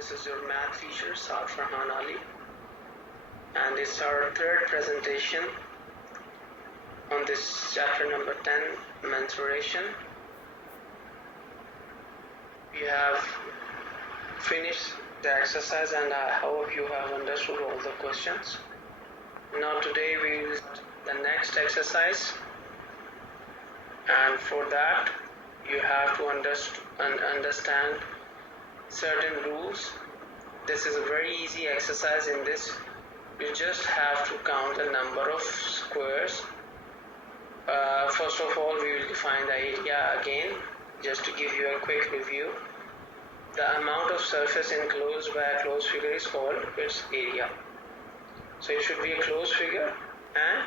This is your math teacher Saad Farhan Ali, and it's our third presentation on this chapter number 10, mensuration. We have finished the exercise and I hope you have understood all the questions. Now today we will start the next exercise, and for that you have to understand certain rules. This is a very easy exercise. In this you just have to count the number of squares. First of all, we will define the area again, just to give you a quick review. The amount of surface enclosed by a closed figure is called its area. So it should be a closed figure, and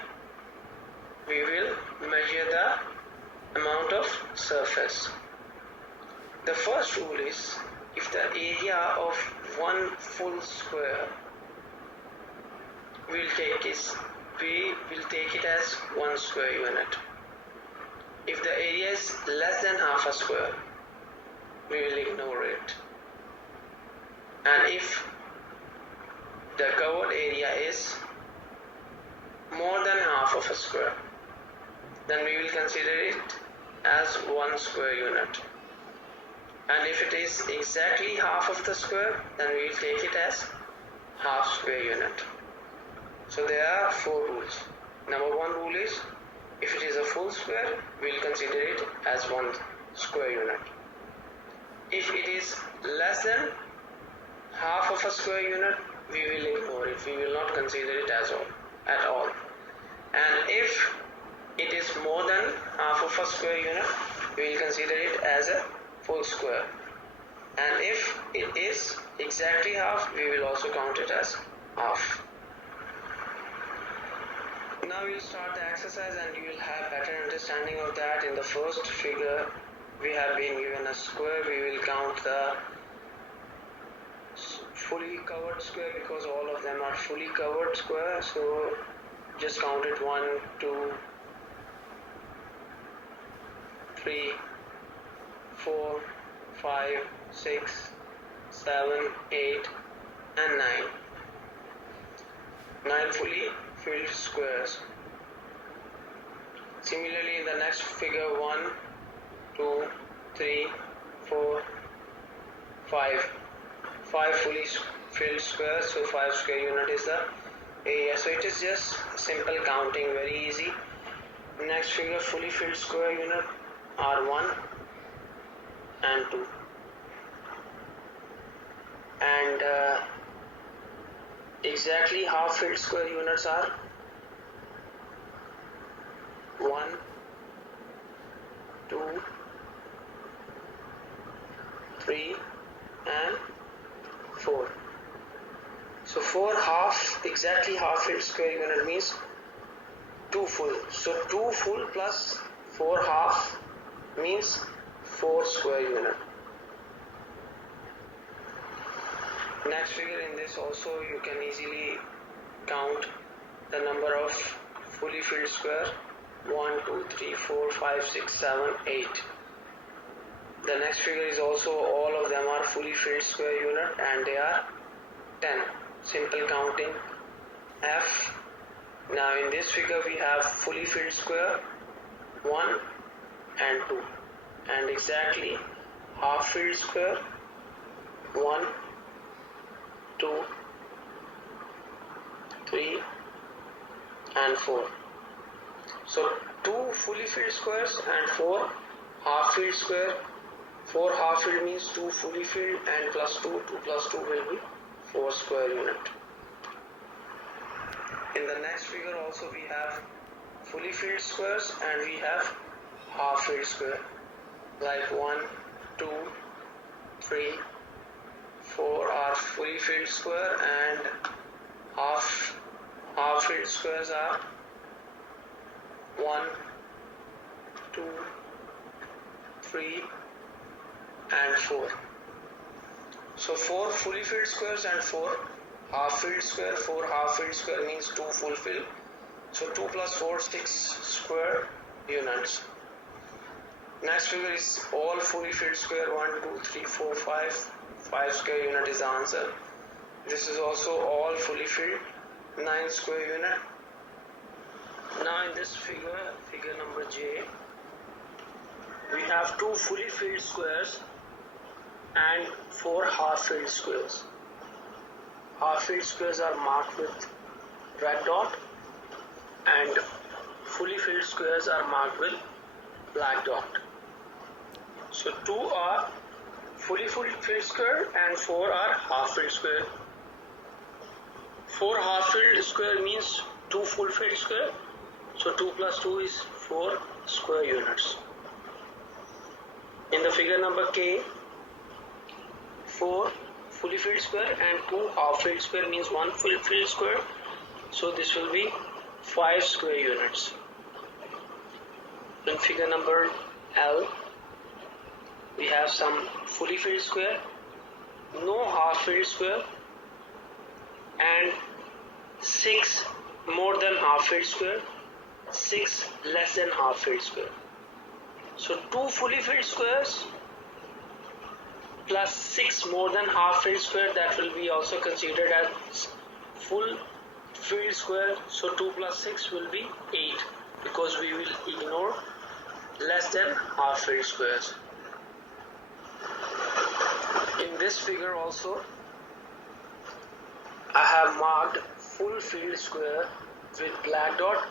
we will measure the amount of surface. The first rule is, if the area of one full square, we will take it as 1 square unit. If the area is less than half a square, we will ignore it. And if the covered area is more than half of a square, then we will consider it as 1 square unit. And if it is exactly half of the square, then we will take it as half square unit. So there are 4 rules. Number 1 rule is, if it is a full square, we will consider it as 1 square unit. If it is less than half of a square unit, we will ignore it. We will not consider it at all. And if it is more than half of a square unit, we will consider it as a full square. And if it is exactly half, we will also count it as half. Now we will start the exercise and you will have better understanding of that. In the first figure, we have been given a square. We will count the fully covered square because all of them are fully covered square. So just count it 1, 2, 3, 4, 5, 6, 7, 8 and 9. 9 fully filled squares. Similarly, in the next figure, 1, 2, 3, 4, 5. 5 fully filled squares, so 5 square unit is the area. So it is just simple counting, very easy. Next figure, fully filled square unit are 1 and 2. And exactly half filled square units are 1, 2, 3 and 4. So 4 exactly half filled square unit means 2 full. So 2 full plus 4 half means 4 square unit. Next figure, in this also you can easily count the number of fully filled square. 1, 2, 3, 4, 5, 6, 7, 8. The next figure is also, all of them are fully filled square unit and they are 10. Simple counting F. Now in this figure we have fully filled square 1 and 2, and exactly half filled square 1, 2, 3 and 4. So 2 fully filled squares and 4 half filled square. 4 half filled means 2 fully filled, and plus 2 plus 2 will be 4 square unit. In the next figure also we have fully filled squares and we have half filled square, like 1, 2, 3, 4 are fully filled square and half filled squares are 1, 2, 3 and 4. So 4 fully filled squares and 4 half filled square. 4 half filled square means 2 full filled. So 2 plus 4, 6 square units. Next figure is all fully filled square, 1, 2, 3, 4, 5, 5 square unit is the answer. This is also all fully filled 9 square unit. Now in this figure number J, we have 2 fully filled squares and 4 half filled squares. Half filled squares are marked with red dot and fully filled squares are marked with black dot. So 2 are fully filled square and 4 are half filled square. 4 half filled square means 2 full filled square. So 2 plus 2 is 4 square units. In the figure number K, 4 fully filled square and 2 half filled square means 1 full filled square. So this will be 5 square units. In figure number L, we have some fully filled square, no half filled square, and 6 more than half filled square, 6 less than half filled square. So 2 fully filled squares plus 6 more than half filled square, that will be also considered as full filled square. So 2 plus 6 will be 8, because we will ignore less than half filled squares. In this figure also, I have marked full filled square with black dot,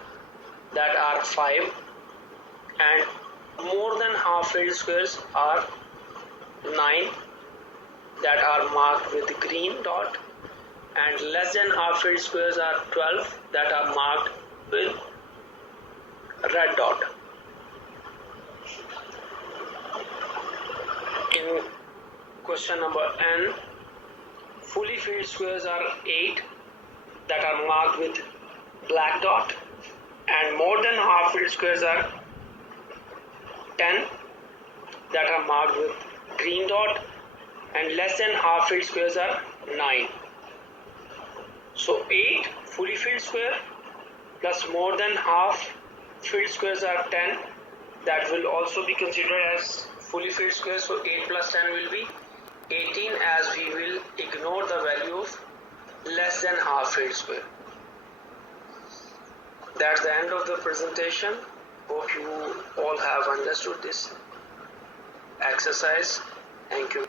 that are 5, and more than half filled squares are 9, that are marked with green dot, and less than half filled squares are 12, that are marked with red dot. In question number N, fully filled squares are 8, that are marked with black dot, and more than half filled squares are 10, that are marked with green dot, and less than half filled squares are 9. So 8 fully filled square plus more than half filled squares are 10, that will also be considered as fully filled squares. So 8 plus 10 will be 18, as we will ignore the value of less than half filled square. That's the end of the presentation. Hope you all have understood this exercise. Thank you.